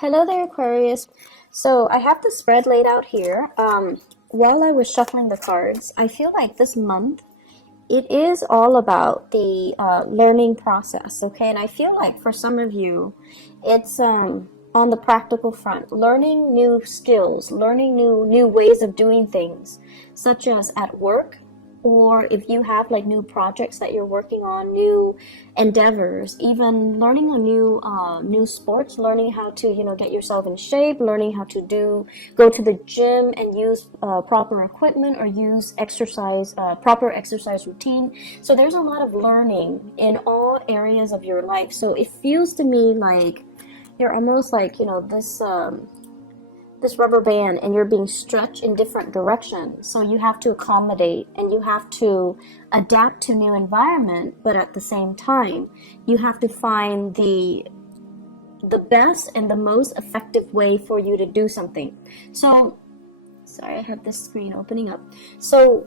Hello there, Aquarius. So I have the spread laid out here. While I was shuffling the cards, I feel like this month it is all about the learning process, okay? And I feel like for some of you, it's on the practical front, learning new skills, learning new ways of doing things, such as at work, or if you have like new projects that you're working on, new endeavors, even learning a new sports, learning how to get yourself in shape, learning how to go to the gym and use proper equipment or use exercise proper exercise routine. So there's a lot of learning in all areas of your life. So it feels to me like you're almost like this rubber band, and you're being stretched in different directions. So you have to accommodate and you have to adapt to new environment, but at the same time, you have to find the best and the most effective way for you to do something. So, sorry, I have this screen opening up. So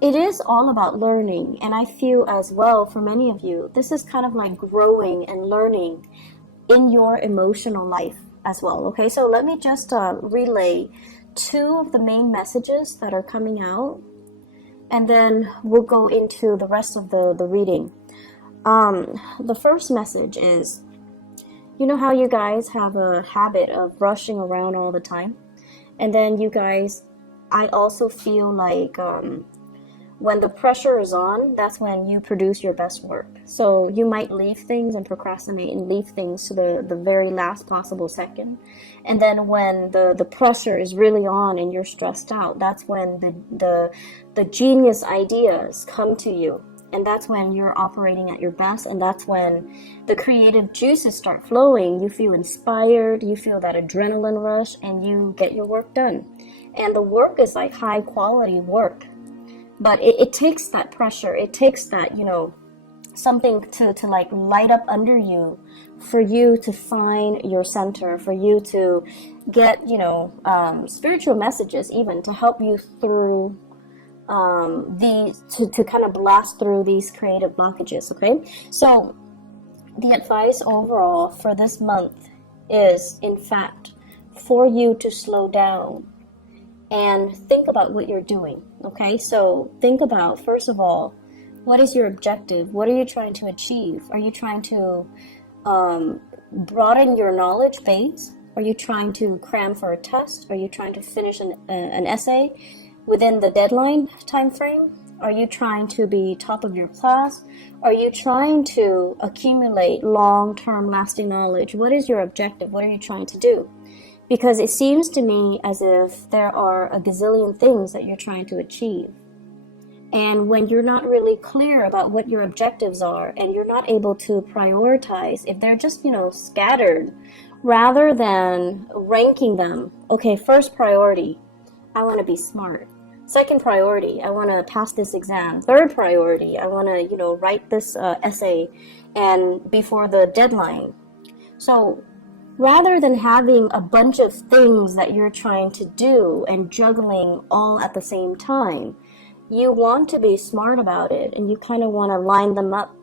it is all about learning, and I feel as well for many of you, this is kind of like growing and learning in your emotional life as well. Okay, so let me just relay two of the main messages that are coming out, and then we'll go into the rest of the reading. The first message is, you know how you guys have a habit of rushing around all the time? And then you guys, I also feel like when the pressure is on, that's when you produce your best work. So you might leave things and procrastinate and leave things to the very last possible second. And then when the pressure is really on and you're stressed out, that's when the genius ideas come to you. And that's when you're operating at your best. And that's when the creative juices start flowing. You feel inspired, you feel that adrenaline rush, and you get your work done. And the work is like high quality work. But it takes that pressure, it takes that, something to like light up under you for you to find your center, for you to get, spiritual messages even to help you through to kind of blast through these creative blockages, okay? So the advice overall for this month is, in fact, for you to slow down and think about what you're doing, okay? So think about, first of all, what is your objective? What are you trying to achieve? Are you trying to broaden your knowledge base? Are you trying to cram for a test? Are you trying to finish an essay within the deadline time frame? Are you trying to be top of your class? Are you trying to accumulate long-term lasting knowledge? What is your objective? What are you trying to do? Because it seems to me as if there are a gazillion things that you're trying to achieve. And when you're not really clear about what your objectives are and you're not able to prioritize, if they're just, scattered, rather than ranking them, okay, first priority, I want to be smart. Second priority, I want to pass this exam. Third priority, I want to, write this essay and before the deadline. So rather than having a bunch of things that you're trying to do and juggling all at the same time, you want to be smart about it, and you kind of want to line them up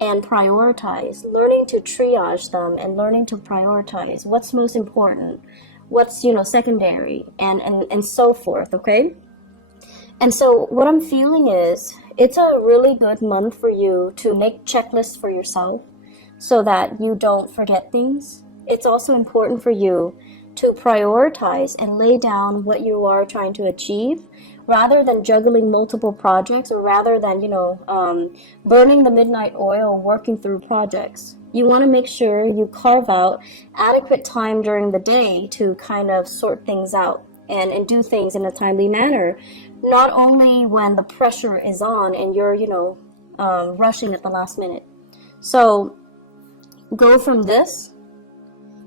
and prioritize, learning to triage them and learning to prioritize what's most important, what's secondary, and so forth, okay? And so what I'm feeling is it's a really good month for you to make checklists for yourself so that you don't forget things. It's also important for you to prioritize and lay down what you are trying to achieve rather than juggling multiple projects, or rather than, burning the midnight oil working through projects. You want to make sure you carve out adequate time during the day to kind of sort things out and do things in a timely manner, not only when the pressure is on and you're, rushing at the last minute. So go from this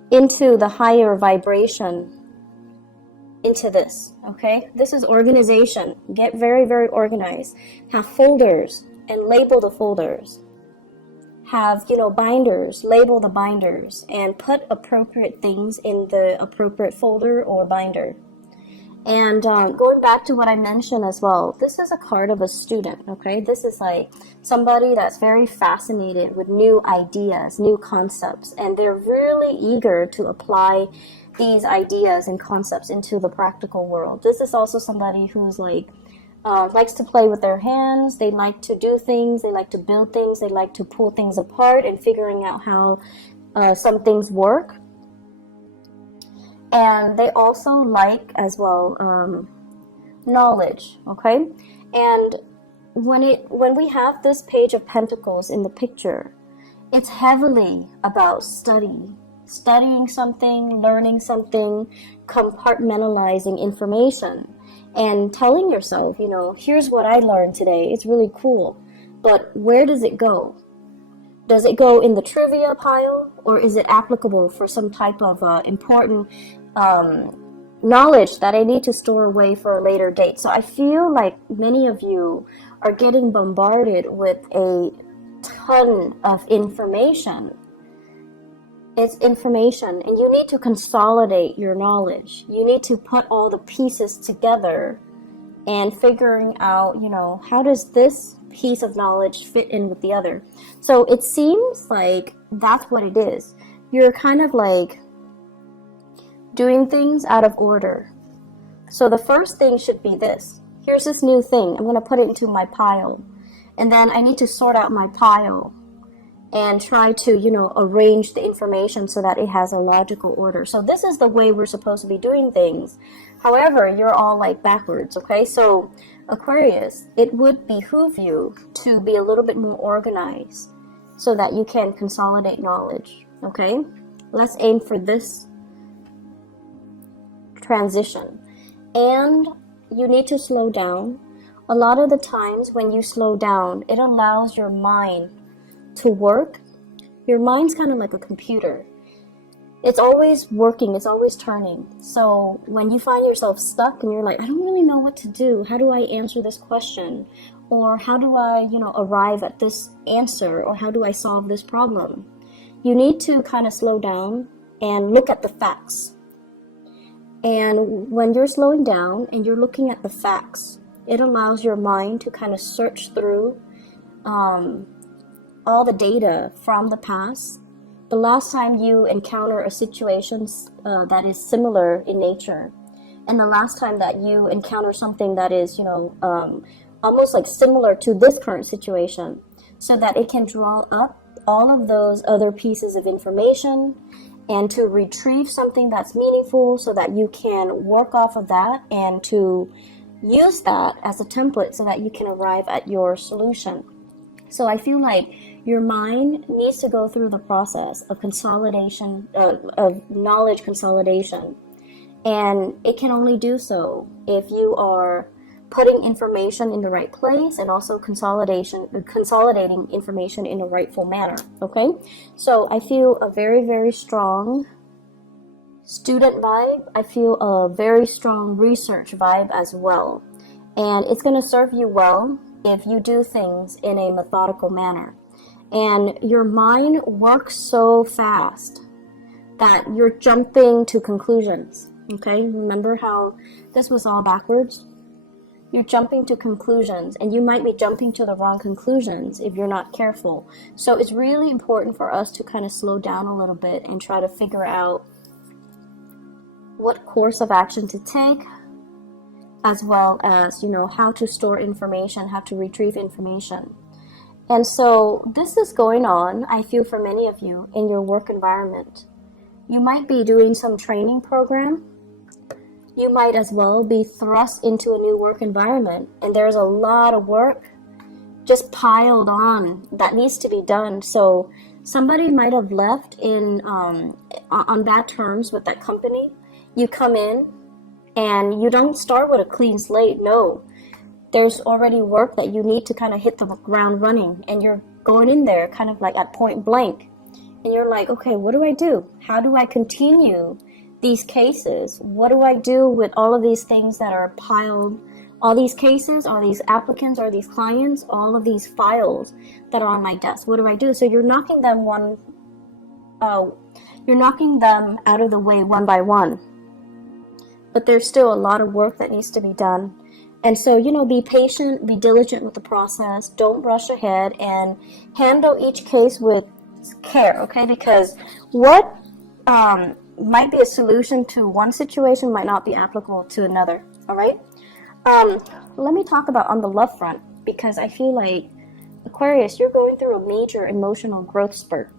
into the higher vibration, into this, okay? This is organization. Get very, very organized. Have folders and label the folders. Have, binders, label the binders, and put appropriate things in the appropriate folder or binder. And going back to what I mentioned as well, this is a card of a student, okay? This is like somebody that's very fascinated with new ideas, new concepts, and they're really eager to apply these ideas and concepts into the practical world. This is also somebody who's like, likes to play with their hands. They like to do things. They like to build things. They like to pull things apart and figuring out how some things work. And they also like as well knowledge, okay? And when we have this Page of Pentacles in the picture, it's heavily about studying something, learning something, compartmentalizing information, and telling yourself, you know, here's what I learned today. It's really cool, but where does it go? Does it go in the trivia pile, or is it applicable for some type of important knowledge that I need to store away for a later date? So I feel like many of you are getting bombarded with a ton of information. It's information, and you need to consolidate your knowledge. You need to put all the pieces together and figuring out, you know, how does this piece of knowledge fit in with the other? So it seems like that's what it is. You're kind of like doing things out of order. So the first thing should be this. Here's this new thing. I'm going to put it into my pile. And then I need to sort out my pile and try to, you know, arrange the information so that it has a logical order. So this is the way we're supposed to be doing things. However, you're all like backwards, okay? So Aquarius, it would behoove you to be a little bit more organized so that you can consolidate knowledge, okay? Let's aim for this transition. And you need to slow down. A lot of the times when you slow down, it allows your mind to work. Your mind's kind of like a computer. It's always working, it's always turning. So when you find yourself stuck and you're like, I don't really know what to do, how do I answer this question? Or how do I, you know, arrive at this answer? Or how do I solve this problem? You need to kind of slow down and look at the facts. And when you're slowing down and you're looking at the facts, it allows your mind to kind of search through all the data from the past. The last time you encounter a situation that is similar in nature, and the last time that you encounter something that is, you know, almost like similar to this current situation, so that it can draw up all of those other pieces of information and to retrieve something that's meaningful so that you can work off of that and to use that as a template so that you can arrive at your solution. So I feel like your mind needs to go through the process of consolidation, of knowledge consolidation. And it can only do so if you are putting information in the right place and also consolidating information in a rightful manner, okay? So I feel a very, very strong student vibe. I feel a very strong research vibe as well. And it's going to serve you well if you do things in a methodical manner. And your mind works so fast that you're jumping to conclusions, okay? Remember how this was all backwards? You're jumping to conclusions, and you might be jumping to the wrong conclusions if you're not careful. So it's really important for us to kind of slow down a little bit and try to figure out what course of action to take, as well as, you know, how to store information, how to retrieve information. And so this is going on, I feel, for many of you in your work environment. You might be doing some training program. You might as well be thrust into a new work environment, and there's a lot of work just piled on that needs to be done. So somebody might have left in on bad terms with that company. You come in and you don't start with a clean slate. No, there's already work that you need to kind of hit the ground running, and you're going in there kind of like at point blank, and you're like, okay, what do I do? How do I continue these cases? What do I do with all of these things that are piled, all these cases, all these applicants, or these clients, all of these files that are on my desk? What do I do? So you're knocking them out of the way one by one. but there's still a lot of work that needs to be done. And so, be patient, be diligent with the process, don't rush ahead, and handle each case with care, okay? Because what might be a solution to one situation might not be applicable to another, all right? Let me talk about on the love front, because I feel like, Aquarius, you're going through a major emotional growth spurt.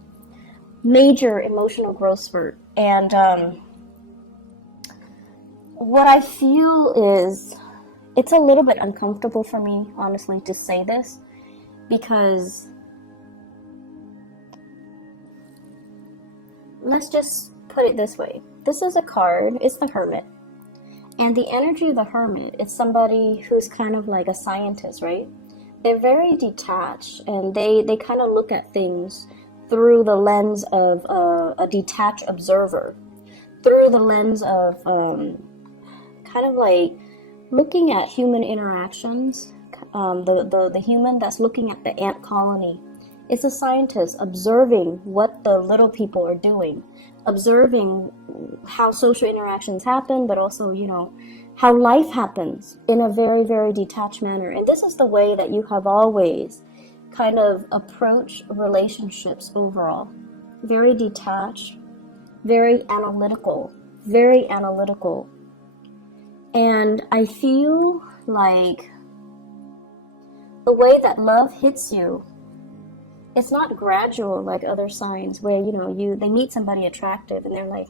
Major emotional growth spurt. And what I feel is, it's a little bit uncomfortable for me, honestly, to say this, because let's just put it this way. This is a card, it's the Hermit. And the energy of the Hermit is somebody who's kind of like a scientist, right? They're very detached, and they kind of look at things through the lens of a detached observer, through the lens of kind of like looking at human interactions. The human that's looking at the ant colony. It's a scientist observing what the little people are doing, observing how social interactions happen, but also, how life happens in a very, very detached manner. And this is the way that you have always kind of approached relationships overall. Very detached, very analytical, very analytical. And I feel like the way that love hits you, it's not gradual like other signs where, they meet somebody attractive and they're like,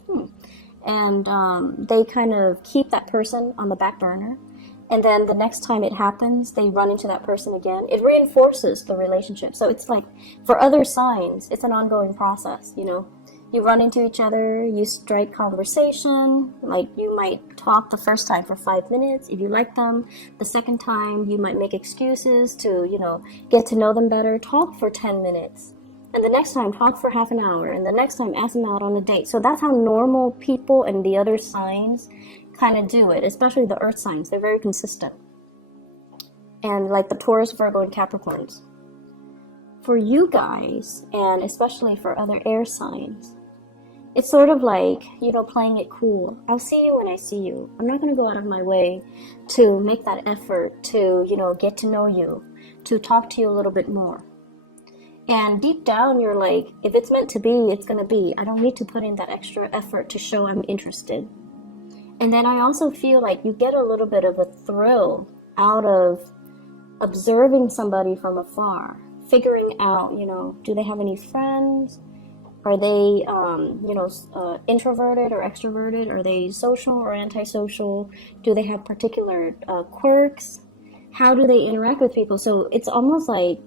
and they kind of keep that person on the back burner. And then the next time it happens, they run into that person again. It reinforces the relationship. So it's like, for other signs, it's an ongoing process, You run into each other, you strike conversation, like you might talk the first time for 5 minutes if you like them. The second time, you might make excuses to, get to know them better, talk for 10 minutes. And the next time, talk for half an hour. And the next time, ask them out on a date. So that's how normal people and the other signs kind of do it, especially the earth signs. They're very consistent. And like the Taurus, Virgo, and Capricorns. For you guys, and especially for other air signs, it's sort of like, playing it cool. I'll see you when I see you. I'm not going to go out of my way to make that effort to, get to know you, to talk to you a little bit more. And deep down, you're like, if it's meant to be, it's going to be. I don't need to put in that extra effort to show I'm interested. And then I also feel like you get a little bit of a thrill out of observing somebody from afar, figuring out, do they have any friends? Are they, introverted or extroverted? Are they social or antisocial? Do they have particular quirks? How do they interact with people? So it's almost like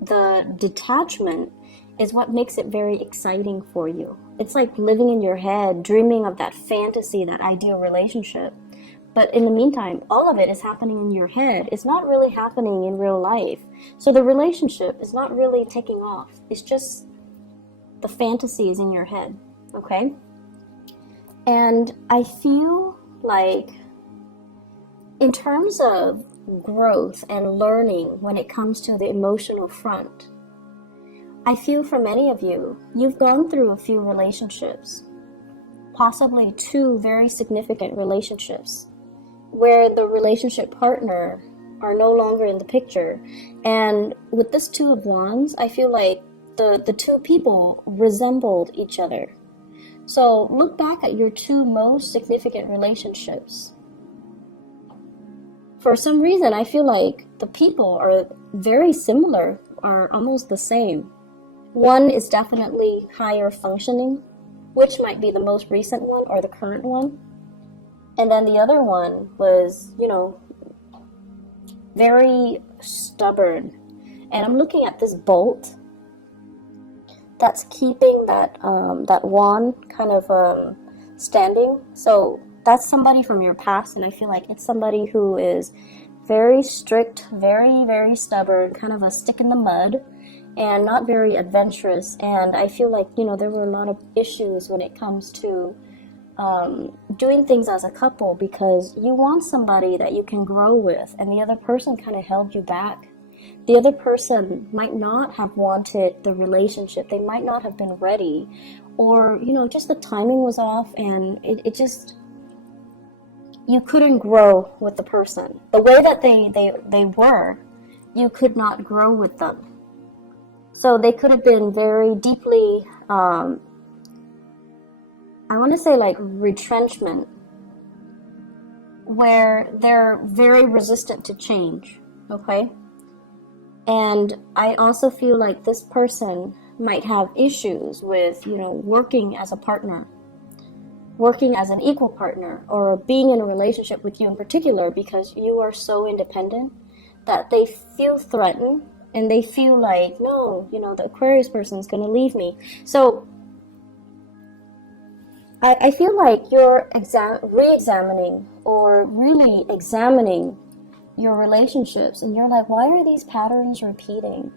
the detachment is what makes it very exciting for you. It's like living in your head, dreaming of that fantasy, that ideal relationship. But in the meantime, all of it is happening in your head. It's not really happening in real life. So the relationship is not really taking off. It's just the fantasy is in your head, okay? And I feel like in terms of growth and learning when it comes to the emotional front, I feel for many of you, you've gone through a few relationships, possibly 2 very significant relationships, where the relationship partner are no longer in the picture. And with this 2 of Wands, I feel like the 2 people resembled each other. So look back at your 2 most significant relationships. For some reason, I feel like the people are very similar, are almost the same. One is definitely higher functioning, which might be the most recent one or the current one. And then the other one was, very stubborn. And I'm looking at this bolt that's keeping that wand kind of standing. So that's somebody from your past, and I feel like it's somebody who is very strict, very, very stubborn, kind of a stick in the mud, and not very adventurous. And I feel like, there were a lot of issues when it comes to doing things as a couple, because you want somebody that you can grow with, and the other person kind of held you back. The other person might not have wanted the relationship. They might not have been ready, or, just the timing was off, and it just, you couldn't grow with the person. The way that they were, you could not grow with them. So they could have been very deeply, I want to say like retrenchment, where they're very resistant to change, okay? And I also feel like this person might have issues with, working as a partner, working as an equal partner, or being in a relationship with you in particular, because you are so independent that they feel threatened and they feel like, no, the Aquarius person is going to leave me. So I feel like you're re-examining or really examining your relationships, and you're like, why are these patterns repeating?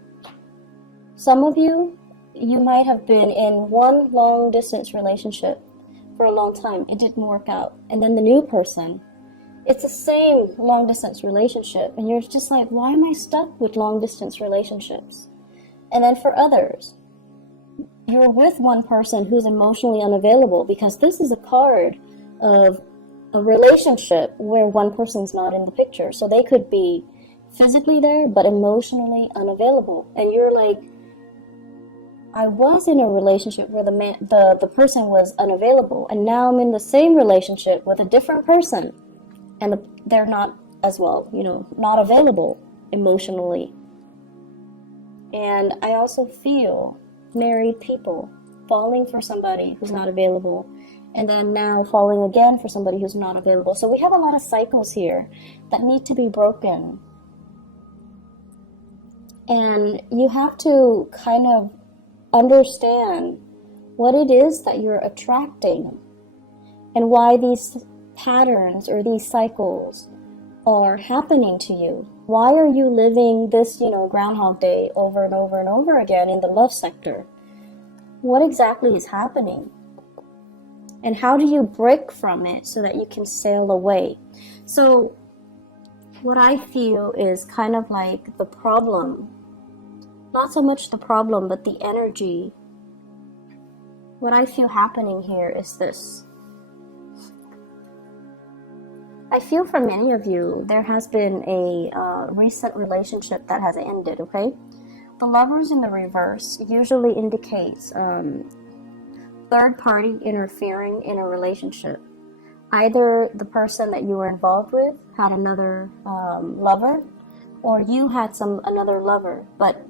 Some of you might have been in one long distance relationship for a long time. It didn't work out. And then the new person, it's the same long distance relationship, and you're just like, why am I stuck with long distance relationships? And then for others, you're with one person who's emotionally unavailable, because this is a card of a relationship where one person's not in the picture. So they could be physically there but emotionally unavailable, and you're like, I was in a relationship where the person was unavailable, and now I'm in the same relationship with a different person, and they're not as well, not available emotionally. And I also feel married people falling for somebody who's not available, and then now falling again for somebody who's not available. So we have a lot of cycles here that need to be broken. And you have to kind of understand what it is that you're attracting and why these patterns or these cycles are happening to you. Why are you living this, Groundhog Day over and over and over again in the love sector? What exactly is happening? And how do you break from it so that you can sail away? So what I feel is kind of like the problem, not so much the problem, but the energy. What I feel happening here is this. I feel for many of you, there has been a recent relationship that has ended, okay? The Lovers in the reverse usually indicates third party interfering in a relationship. Either the person that you were involved with had another lover, or you had another lover. But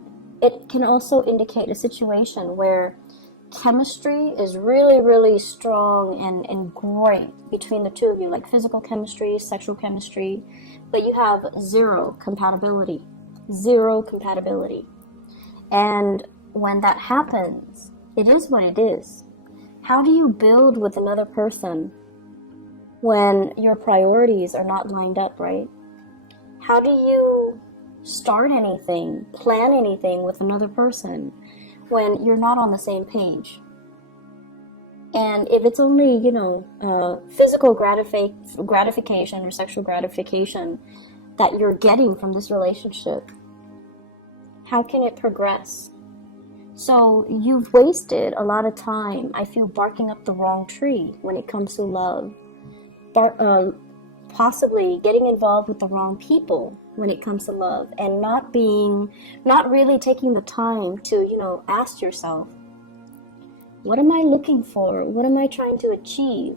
it can also indicate a situation where chemistry is really, really strong and great between the two of you, like physical chemistry, sexual chemistry, but you have zero compatibility. And when that happens, it is what it is. How do you build with another person when your priorities are not lined up, right? How do you start anything, plan anything with another person when you're not on the same page? And if it's only, physical gratification or sexual gratification that you're getting from this relationship, how can it progress? So you've wasted a lot of time, I feel, barking up the wrong tree when it comes to love. Possibly getting involved with the wrong people when it comes to love, and not really taking the time to, ask yourself, what am I looking for? What am I trying to achieve?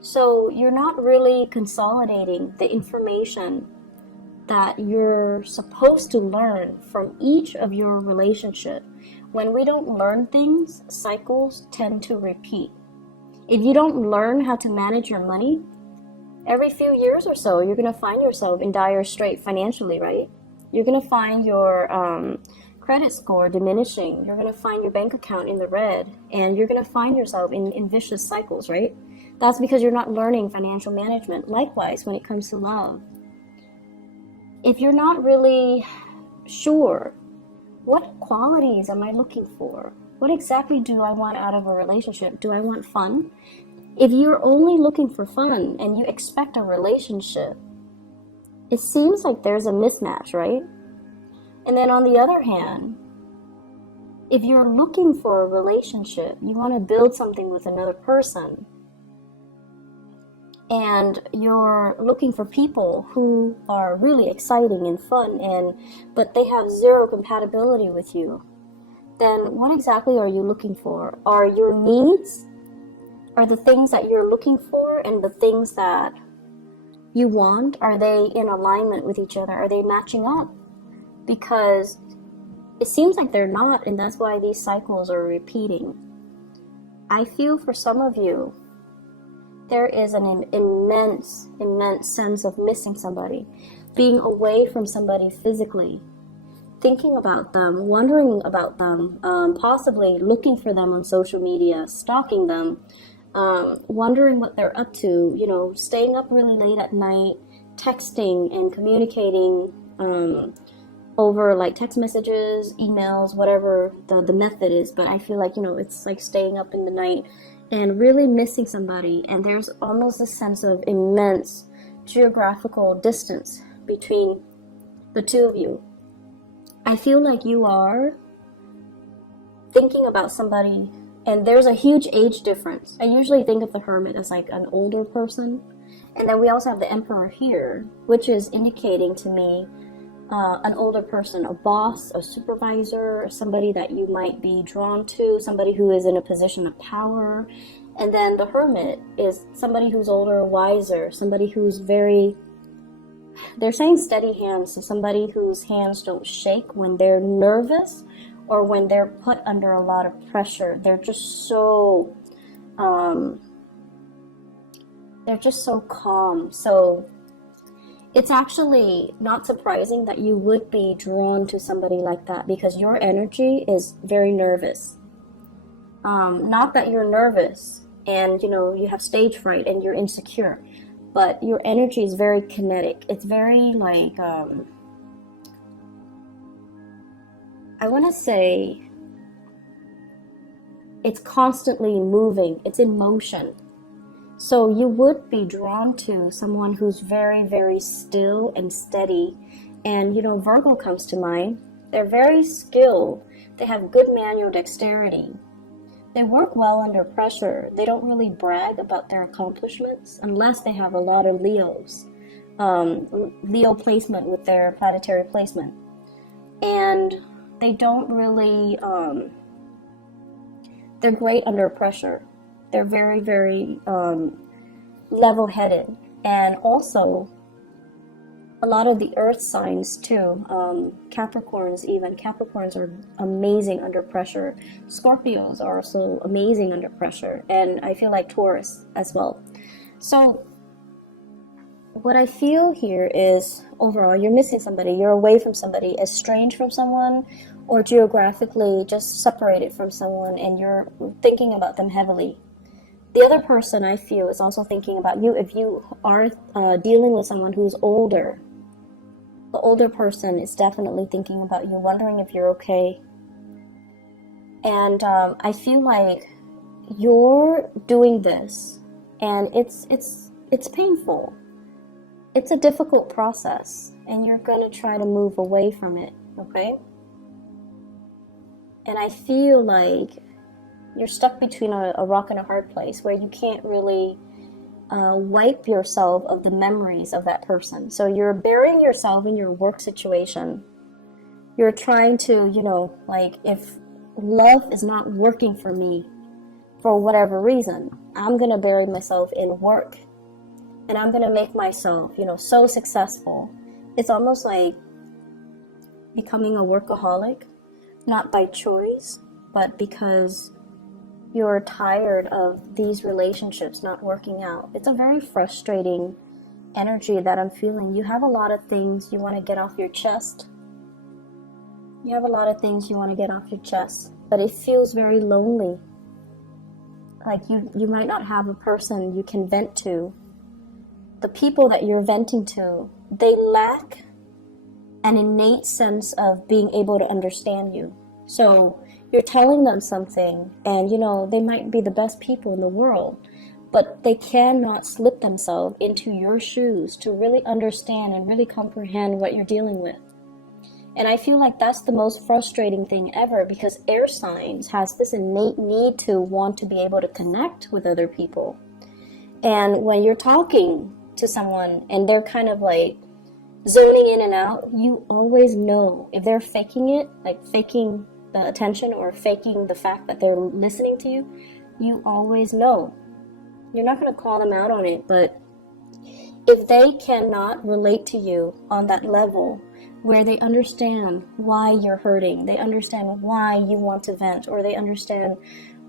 So you're not really consolidating the information that you're supposed to learn from each of your relationship. When we don't learn things, cycles tend to repeat. If you don't learn how to manage your money, every few years or so, you're going to find yourself in dire strait financially, right? You're going to find your credit score diminishing. You're going to find your bank account in the red, and you're going to find yourself in vicious cycles, right? That's because you're not learning financial management. Likewise, when it comes to love, if you're not really sure, what qualities am I looking for? What exactly do I want out of a relationship? Do I want fun? If you're only looking for fun and you expect a relationship, it seems like there's a mismatch, right? And then on the other hand, if you're looking for a relationship, you want to build something with another person, and you're looking for people who are really exciting and fun, but they have zero compatibility with you, then what exactly are you looking for? Are your needs, are the things that you're looking for and the things that you want, are they in alignment with each other? Are they matching up? Because it seems like they're not, and that's why these cycles are repeating. I feel for some of you, there is an immense sense of missing somebody, being away from somebody physically, thinking about them, wondering about them, possibly looking for them on social media, stalking them, wondering what they're up to, you know, staying up really late at night, texting and communicating over like text messages, emails, whatever the method is. But I feel like, you know, it's like staying up in the night and really missing somebody. And there's almost a sense of immense geographical distance between the two of you. I feel like you are thinking about somebody, and there's a huge age difference. I usually think of the Hermit as like an older person. And then we also have the Emperor here, which is indicating to me an older person, a boss, a supervisor, somebody that you might be drawn to, somebody who is in a position of power. And then the Hermit is somebody who's older, wiser, somebody who's very, they're saying steady hands, so somebody whose hands don't shake when they're nervous or when they're put under a lot of pressure. They're just so calm. So it's actually not surprising that you would be drawn to somebody like that, because your energy is very nervous. Not that you're nervous and, you know, you have stage fright and you're insecure, but your energy is very kinetic. It's very like, I want to say it's constantly moving. It's in motion. So you would be drawn to someone who's very, very still and steady. And, you know, Virgo comes to mind. They're very skilled. They have good manual dexterity. They work well under pressure. They don't really brag about their accomplishments unless they have a lot of Leos. Leo placement with their planetary placement. And they don't really, they're great under pressure. They're very, very level-headed. And also, a lot of the earth signs too, Capricorns even. Capricorns are amazing under pressure. Scorpios are also amazing under pressure. And I feel like Taurus as well. So what I feel here is, overall, you're missing somebody. You're away from somebody, estranged from someone, or geographically just separated from someone, and you're thinking about them heavily. The other person, I feel, is also thinking about you. If you are dealing with someone who's older, the older person is definitely thinking about you, wondering if you're okay. And I feel like you're doing this, and it's painful. It's a difficult process, and you're going to try to move away from it, okay? And I feel like you're stuck between a rock and a hard place where you can't really wipe yourself of the memories of that person. So you're burying yourself in your work situation. You're trying to, you know, like, if love is not working for me for whatever reason, I'm going to bury myself in work. And I'm going to make myself, you know, so successful. It's almost like becoming a workaholic, not by choice, but because you're tired of these relationships not working out. It's a very frustrating energy that I'm feeling. You have a lot of things you want to get off your chest. You have a lot of things you want to get off your chest, but it feels very lonely. Like you might not have a person you can vent to. The people that you're venting to, they lack an innate sense of being able to understand you. So you're telling them something, and, you know, they might be the best people in the world, but they cannot slip themselves into your shoes to really understand and really comprehend what you're dealing with. And I feel like that's the most frustrating thing ever, because air signs has this innate need to want to be able to connect with other people. And when you're talking to someone and they're kind of like zoning in and out, you always know if they're faking it, like faking the attention or faking the fact that they're listening to you. You always know. You're not going to call them out on it, but if they cannot relate to you on that level where they understand why you're hurting, they understand why you want to vent, or they understand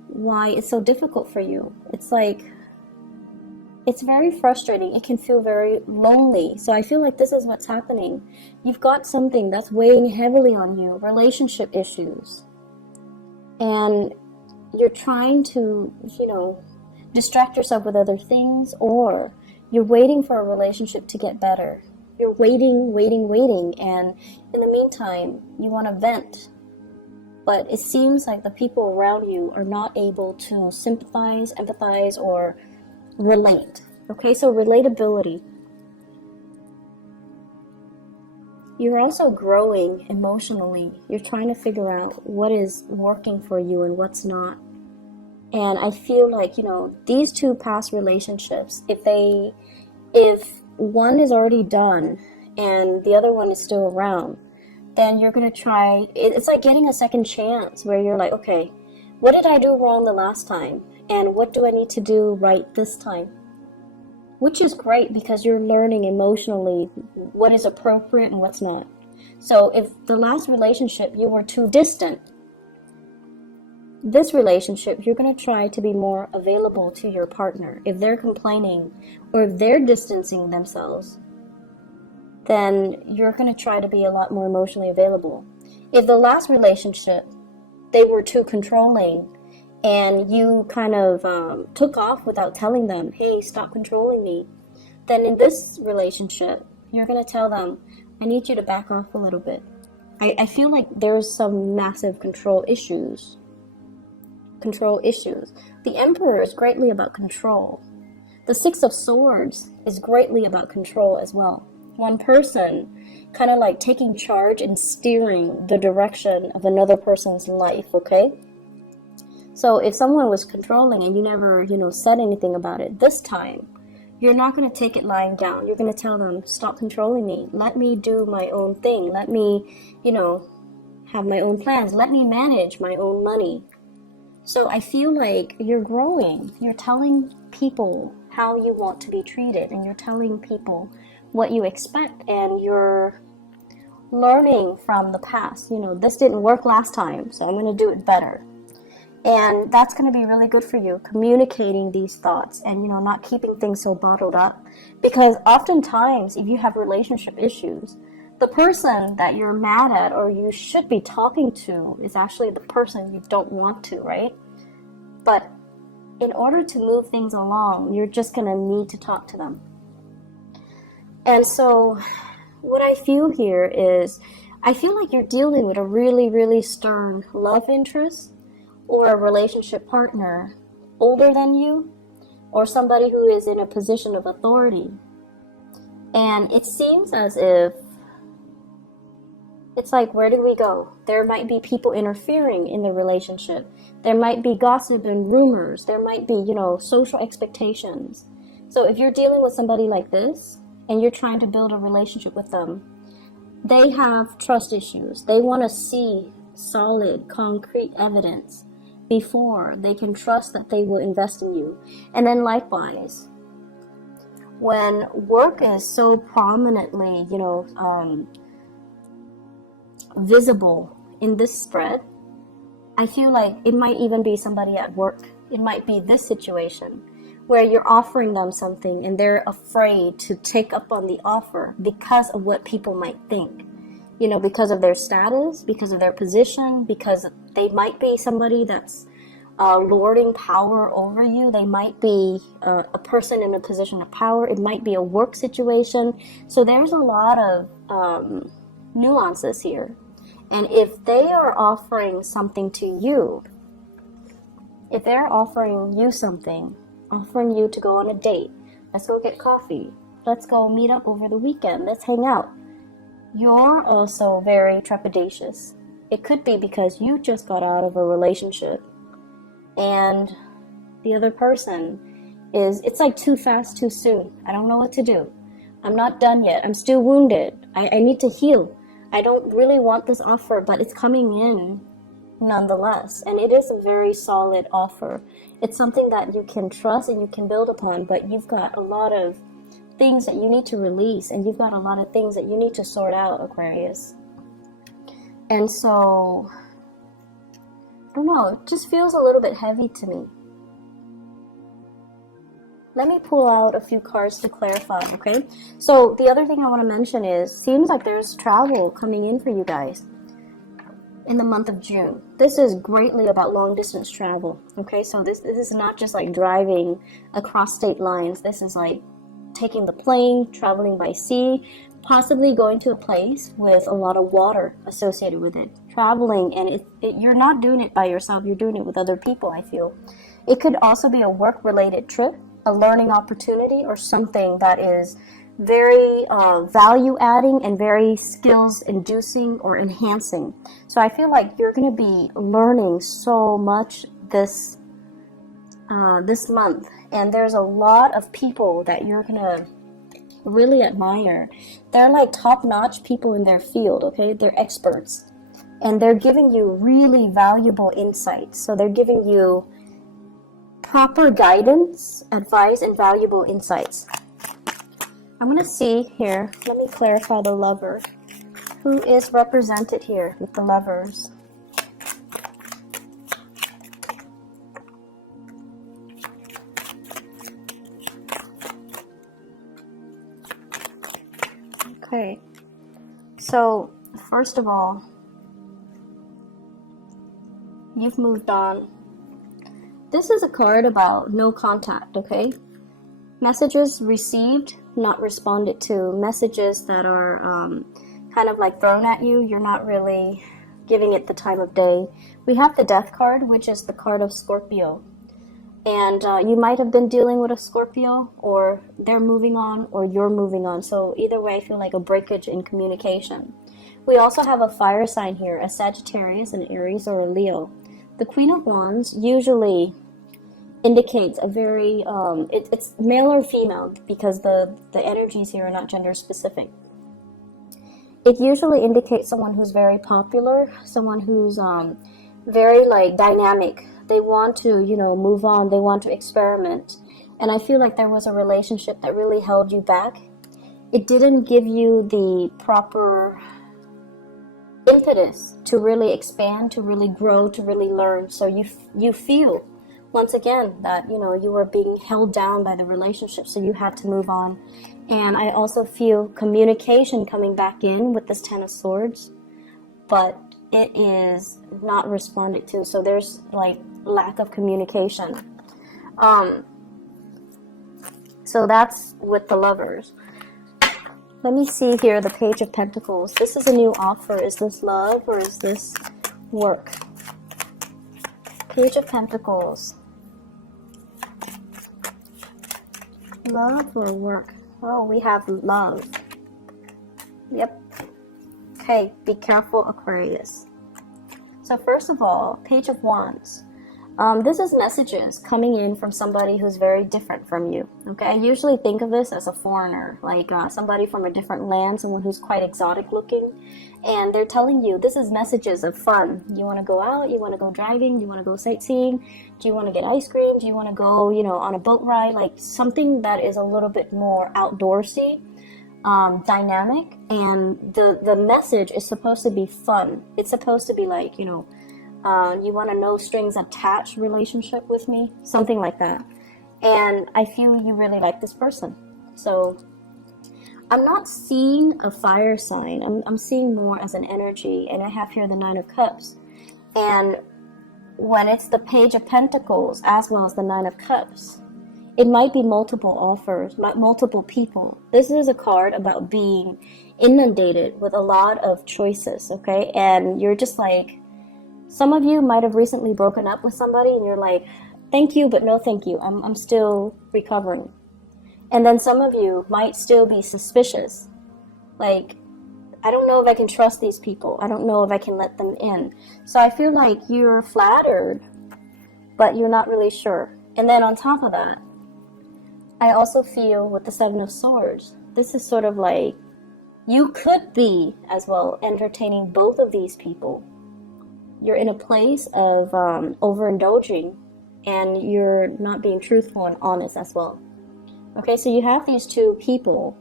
why it's so difficult for you, it's like, it's very frustrating. It can feel very lonely. So I feel like this is what's happening. You've got something that's weighing heavily on you, relationship issues. And you're trying to, distract yourself with other things, or you're waiting for a relationship to get better. You're waiting, and in the meantime, you want to vent. But it seems like the people around you are not able to sympathize, empathize, or relate. Okay, so relatability. You're also growing emotionally. You're trying to figure out what is working for you and what's not. And I feel like, these two past relationships, if one is already done and the other one is still around, then you're going to try, it's like getting a second chance where you're like, okay, what did I do wrong the last time? And what do I need to do right this time? Which is great because you're learning emotionally what is appropriate and what's not. So if the last relationship you were too distant, this relationship you're going to try to be more available to your partner. If they're complaining or if they're distancing themselves, then you're going to try to be a lot more emotionally available. If the last relationship they were too controlling, and you kind of took off without telling them, hey, stop controlling me, then in this relationship, you're going to tell them, I need you to back off a little bit. I feel like there's some massive control issues. The Emperor is greatly about control. The Six of Swords is greatly about control as well. One person kind of like taking charge and steering the direction of another person's life, okay? So if someone was controlling and you never, said anything about it, this time, you're not going to take it lying down. You're going to tell them, stop controlling me. Let me do my own thing. Let me, have my own plans. Let me manage my own money. So I feel like you're growing. You're telling people how you want to be treated, and you're telling people what you expect, and you're learning from the past. This didn't work last time, so I'm going to do it better. And that's going to be really good for you, communicating these thoughts and, not keeping things so bottled up. Because oftentimes, if you have relationship issues, the person that you're mad at or you should be talking to is actually the person you don't want to, right? But in order to move things along, you're just going to need to talk to them. And so what I feel here is, I feel like you're dealing with a really, really stern love interest, or a relationship partner older than you, or somebody who is in a position of authority. And it seems as if it's like, where do we go? There might be people interfering in the relationship. There might be gossip and rumors. There might be, social expectations. So if you're dealing with somebody like this and you're trying to build a relationship with them, they have trust issues. They want to see solid, concrete evidence before they can trust that they will invest in you. And then likewise, when work is so prominently, visible in this spread, I feel like it might even be somebody at work. It might be this situation where you're offering them something and they're afraid to take up on the offer because of what people might think. Because of their status, because of their position, because they might be somebody that's lording power over you. They might be a person in a position of power. It might be a work situation. So there's a lot of nuances here. And if they are offering something to you, if they're offering you something, offering you to go on a date, let's go get coffee, let's go meet up over the weekend, let's hang out, you're also very trepidatious. It could be because you just got out of a relationship and the other person is, it's like too fast, too soon. I don't know what to do. I'm not done yet. I'm still wounded. I need to heal. I don't really want this offer, but it's coming in nonetheless. And it is a very solid offer. It's something that you can trust and you can build upon, but you've got a lot of things that you need to release, and you've got a lot of things that you need to sort out, Aquarius. And so, I don't know, it just feels a little bit heavy to me. Let me pull out a few cards to clarify, okay? So the other thing I want to mention is, seems like there's travel coming in for you guys in the month of June. This is greatly about long distance travel, okay? So this is not just like driving across state lines. This is like taking the plane, traveling by sea, possibly going to a place with a lot of water associated with it. Traveling, and you're not doing it by yourself, you're doing it with other people, I feel. It could also be a work-related trip, a learning opportunity, or something that is very value-adding and very skills-inducing or enhancing. So I feel like you're going to be learning so much this month, and there's a lot of people that you're going to really admire. They're like top-notch people in their field, okay? They're experts, and they're giving you really valuable insights. So they're giving you proper guidance, advice, and valuable insights. I'm going to see here, let me clarify the Lover. Who is represented here with the Lovers? Okay, so first of all, you've moved on. This is a card about no contact, okay? Messages received, not responded to. Messages that are kind of like thrown at you. You're not really giving it the time of day. We have the Death card, which is the card of Scorpio. And you might have been dealing with a Scorpio, or they're moving on, or you're moving on. So either way, I feel like a breakage in communication. We also have a fire sign here, a Sagittarius, an Aries, or a Leo. The Queen of Wands usually indicates a very, it's male or female, because the energies here are not gender specific. It usually indicates someone who's very popular, someone who's very like dynamic. They want to, move on. They want to experiment. And I feel like there was a relationship that really held you back. It didn't give you the proper impetus to really expand, to really grow, to really learn. So you feel, once again, that, you were being held down by the relationship, so you had to move on. And I also feel communication coming back in with this Ten of Swords, but it is not responded to. So there's like lack of communication. So that's with the Lovers. Let me see here, the Page of Pentacles. This is a new offer. Is this love or is this work? Page of Pentacles. Love or work? Oh, we have love. Yep. Okay, be careful, Aquarius. So first of all, Page of Wands. This is messages coming in from somebody who's very different from you. Okay, I usually think of this as a foreigner, like somebody from a different land, someone who's quite exotic looking, and they're telling you this is messages of fun. You want to go out, you want to go driving, you want to go sightseeing, do you want to get ice cream, do you want to go, on a boat ride, like something that is a little bit more outdoorsy, dynamic, and the message is supposed to be fun. It's supposed to be like, you want a no strings attached relationship with me, something like that. And I feel you really like this person. So I'm not seeing a fire sign. I'm seeing more as an energy. And I have here the Nine of Cups. And when it's the Page of Pentacles as well as the Nine of Cups, it might be multiple offers, multiple people. This is a card about being inundated with a lot of choices, okay? And you're just like, some of you might have recently broken up with somebody and you're like, thank you, but no thank you. I'm still recovering. And then some of you might still be suspicious. Like, I don't know if I can trust these people. I don't know if I can let them in. So I feel like you're flattered, but you're not really sure. And then on top of that, I also feel with the Seven of Swords, this is sort of like you could be as well entertaining both of these people. You're in a place of overindulging, and you're not being truthful and honest as well. Okay, so you have these two people.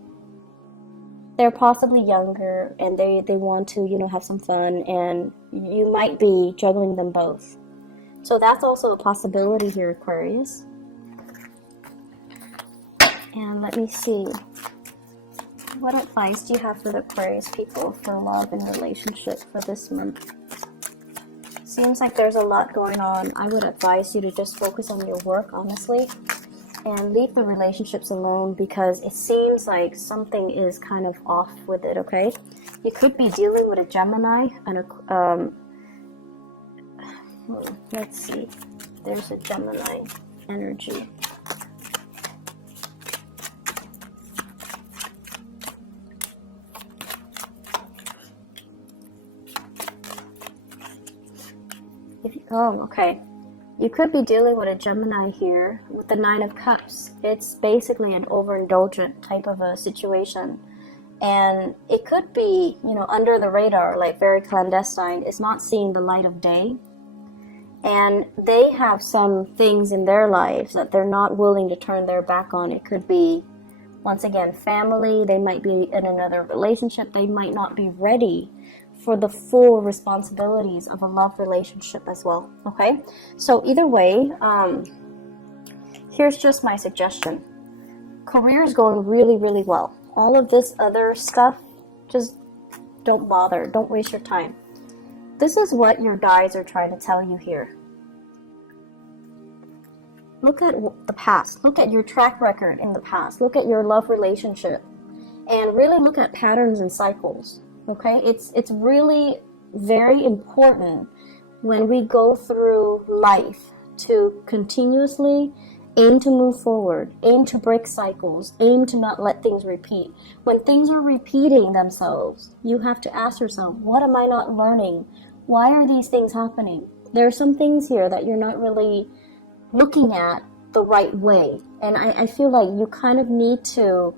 They're possibly younger, and they want to, you know, have some fun, and you might be juggling them both. So that's also a possibility here, Aquarius. And let me see. What advice do you have for the Aquarius people for love and relationship for this month? Seems like there's a lot going on. I would advise you to just focus on your work, honestly, and leave the relationships alone, because it seems like something is kind of off with it, okay? You could be dealing with a Gemini and a, let's see. There's a Gemini energy. Okay. You could be dealing with a Gemini here with the Nine of Cups. It's basically an overindulgent type of a situation. And it could be, you know, under the radar, like very clandestine. It's not seeing the light of day. And they have some things in their lives that they're not willing to turn their back on. It could be, once again, family. They might be in another relationship. They might not be ready for the full responsibilities of a love relationship as well, okay? So either way, here's just my suggestion. Career is going really, really well. All of this other stuff, just don't bother. Don't waste your time. This is what your guides are trying to tell you here. Look at the past. Look at your track record in the past. Look at your love relationship. And really look at patterns and cycles. Okay, it's really very important when we go through life to continuously aim to move forward, aim to break cycles, aim to not let things repeat. When things are repeating themselves, you have to ask yourself, what am I not learning? Why are these things happening? There are some things here that you're not really looking at the right way. And I feel like you kind of need to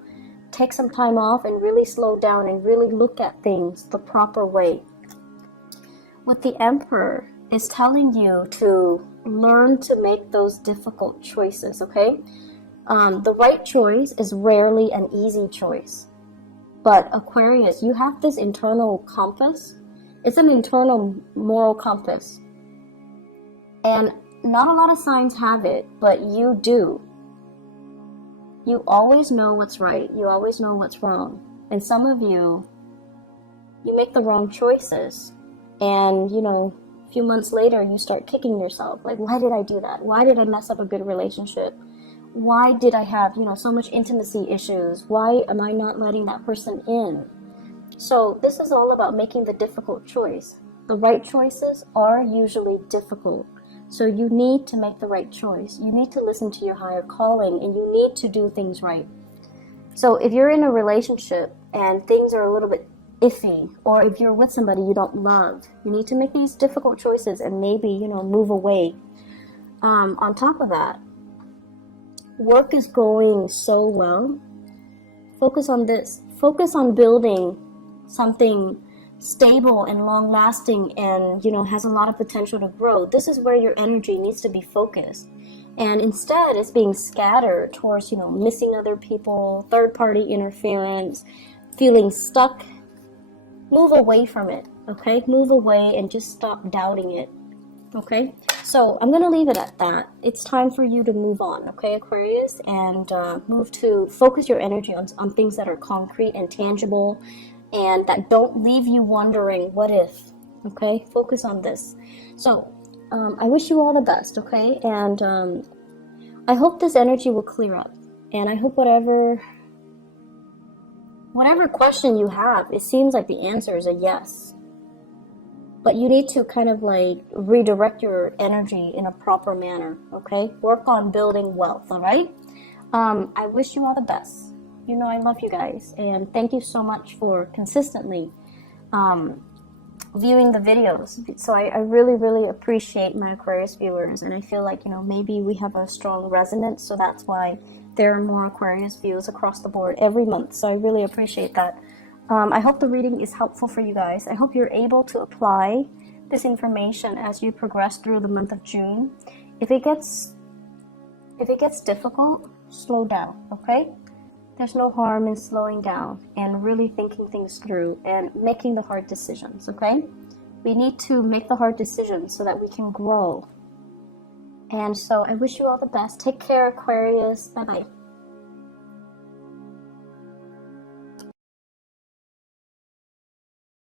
take some time off and really slow down and really look at things the proper way. What the Emperor is telling you to learn to make those difficult choices, okay? The right choice is rarely an easy choice. But Aquarius, you have this internal compass. It's an internal moral compass. And not a lot of signs have it, but you do. You always know what's right. You always know what's wrong. And some of you make the wrong choices. And, you know, a few months later, you start kicking yourself. Like, why did I do that? Why did I mess up a good relationship? Why did I have, you know, so much intimacy issues? Why am I not letting that person in? So this is all about making the difficult choice. The right choices are usually difficult. So you need to make the right choice. You need to listen to your higher calling, and you need to do things right. So if you're in a relationship and things are a little bit iffy, or if you're with somebody you don't love, you need to make these difficult choices and maybe, you know, move away. On top of that, work is going so well. Focus on this. Focus on building something stable and long-lasting and, you know, has a lot of potential to grow. This is where your energy needs to be focused. And instead, it's being scattered towards, you know, missing other people, third-party interference, feeling stuck. Move away from it, okay? Move away and just stop doubting it, okay? So I'm going to leave it at that. It's time for you to move on, okay, Aquarius? And move to focus your energy on things that are concrete and tangible, and that don't leave you wondering, what if, okay? Focus on this. So, I wish you all the best, okay? And I hope this energy will clear up. And I hope whatever question you have, it seems like the answer is a yes. But you need to kind of like redirect your energy in a proper manner, okay? Work on building wealth, all right? I wish you all the best. You know I love you guys, and thank you so much for consistently viewing the videos. So I really, really appreciate my Aquarius viewers, and I feel like, maybe we have a strong resonance, so that's why there are more Aquarius views across the board every month. So I really appreciate that. I hope the reading is helpful for you guys. I hope you're able to apply this information as you progress through the month of June. If it gets difficult, slow down, okay? There's no harm in slowing down and really thinking things through and making the hard decisions, okay? We need to make the hard decisions so that we can grow. And so I wish you all the best. Take care, Aquarius. Bye-bye.